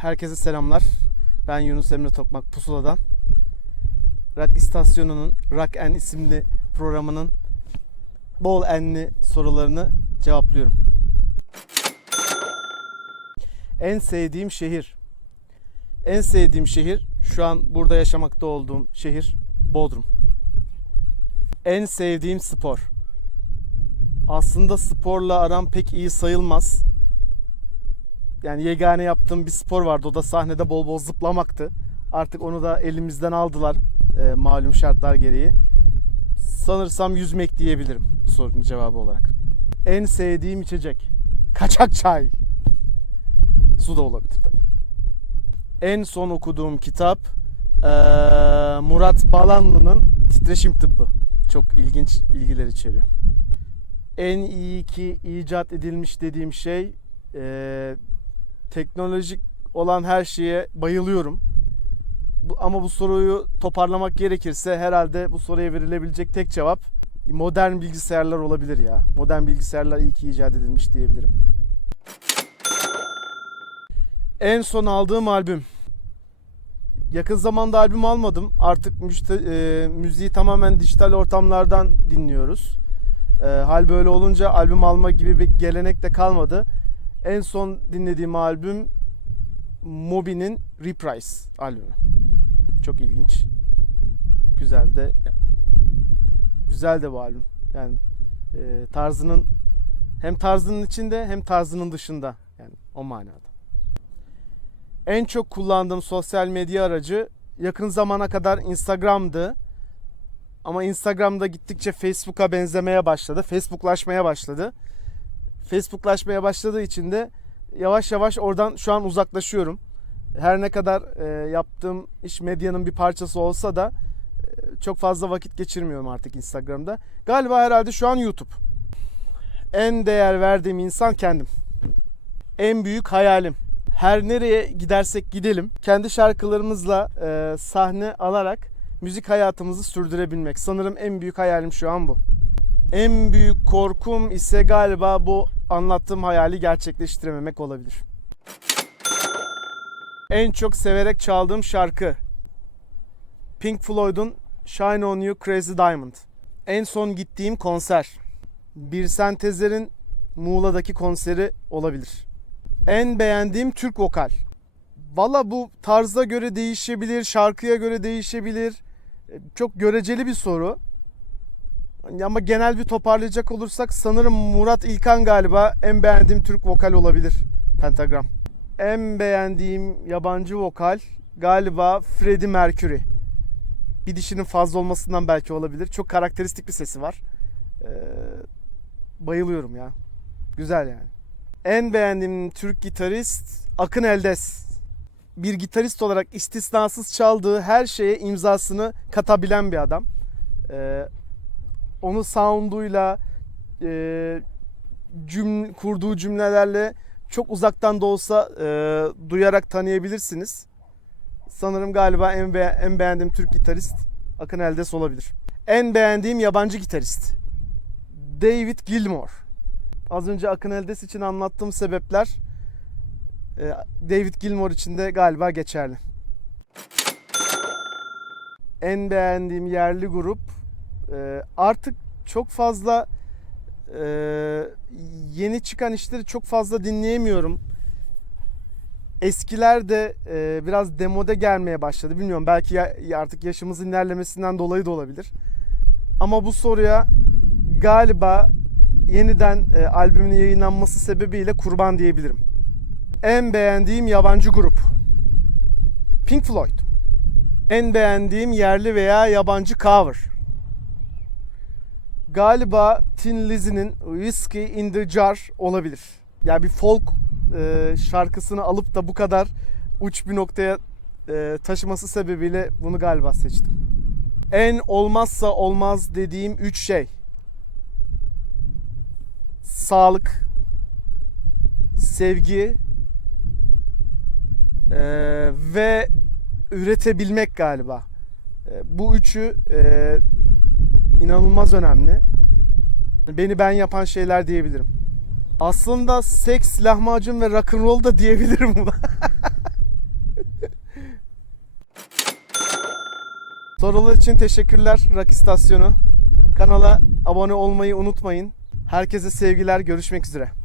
Herkese selamlar. Ben Yunus Emre Tokmak Pusula'dan. Rock İstasyonu'nun Rock En isimli programının bol enli sorularını cevaplıyorum. En sevdiğim şehir. En sevdiğim şehir şu an burada yaşamakta olduğum şehir Bodrum. En sevdiğim spor. Aslında sporla aram pek iyi sayılmaz. Yani yegane yaptığım bir spor vardı. O da sahnede bol bol zıplamaktı. Artık onu da elimizden aldılar e, malum şartlar gereği. Sanırsam yüzmek diyebilirim sorunun cevabı olarak. En sevdiğim içecek. Kaçak çay. Su da olabilir tabii. En son okuduğum kitap e, Murat Balanlı'nın Titreşim Tıbbı. Çok ilginç bilgiler içeriyor. En iyi ki icat edilmiş dediğim şey e, teknolojik olan her şeye bayılıyorum. Bu, ama bu soruyu toparlamak gerekirse herhalde bu soruya verilebilecek tek cevap modern bilgisayarlar olabilir ya. Modern bilgisayarlar iyi ki icat edilmiş diyebilirim. En son aldığım albüm. Yakın zamanda albüm almadım. Artık müşte, e, müziği tamamen dijital ortamlardan dinliyoruz. E, hal böyle olunca albüm alma gibi bir gelenek de kalmadı. En son dinlediğim albüm Moby'nin Reprise albümü. Çok ilginç. Güzel de güzel de bu albüm. Yani e, tarzının hem tarzının içinde hem tarzının dışında yani o manada. En çok kullandığım sosyal medya aracı yakın zamana kadar Instagram'dı. Ama Instagram'da gittikçe Facebook'a benzemeye başladı. Facebooklaşmaya başladı. Facebooklaşmaya başladığı için de yavaş yavaş oradan şu an uzaklaşıyorum. Her ne kadar e, yaptığım iş medyanın bir parçası olsa da e, çok fazla vakit geçirmiyorum artık Instagram'da. Galiba herhalde şu an YouTube. En değer verdiğim insan kendim. En büyük hayalim. Her nereye gidersek gidelim kendi şarkılarımızla e, sahne alarak müzik hayatımızı sürdürebilmek. Sanırım en büyük hayalim şu an bu. En büyük korkum ise galiba bu anlattığım hayali gerçekleştirememek olabilir. En çok severek çaldığım şarkı Pink Floyd'un Shine On You Crazy Diamond. En son gittiğim konser Bir Sentezer'in Muğla'daki konseri olabilir. En beğendiğim Türk vokal. Valla bu tarza göre değişebilir, şarkıya göre değişebilir. Çok göreceli bir soru. Ama genel bir toparlayacak olursak sanırım Murat İlkan galiba en beğendiğim Türk vokal olabilir. Pentagram. En beğendiğim yabancı vokal galiba Freddie Mercury. Bir dişinin fazla olmasından belki olabilir. Çok karakteristik bir sesi var. Ee, bayılıyorum ya. Güzel yani. En beğendiğim Türk gitarist Akın Eldes. Bir gitarist olarak istisnasız çaldığı her şeye imzasını katabilen bir adam. Ee, onu sound'uyla e, cüm, kurduğu cümlelerle çok uzaktan da olsa e, duyarak tanıyabilirsiniz. Sanırım galiba en, be- en beğendiğim Türk gitarist Akın Eldes olabilir. En beğendiğim yabancı gitarist David Gilmour. Az önce Akın Eldes için anlattığım sebepler e, David Gilmour için de galiba geçerli. En beğendiğim yerli grup e, artık çok fazla e, yeni çıkan işleri çok fazla dinleyemiyorum. Eskiler de e, biraz demode gelmeye başladı. Bilmiyorum belki ya, artık yaşımızın ilerlemesinden dolayı da olabilir. Ama bu soruya galiba yeniden e, albümün yayınlanması sebebiyle kurban diyebilirim. En beğendiğim yabancı grup Pink Floyd. En beğendiğim yerli veya yabancı cover galiba Tin Lizzy'nin Whiskey in the Jar olabilir. Yani bir folk e, şarkısını alıp da bu kadar uç bir noktaya e, taşıması sebebiyle bunu galiba seçtim. En olmazsa olmaz dediğim üç şey. Sağlık, sevgi e, ve üretebilmek galiba. E, bu üçü e, inanılmaz önemli. Beni ben yapan şeyler diyebilirim. Aslında seks, lahmacun ve rock'n'roll da diyebilirim buna. Sorular için teşekkürler Rak İstasyonu. Kanala abone olmayı unutmayın. Herkese sevgiler, görüşmek üzere.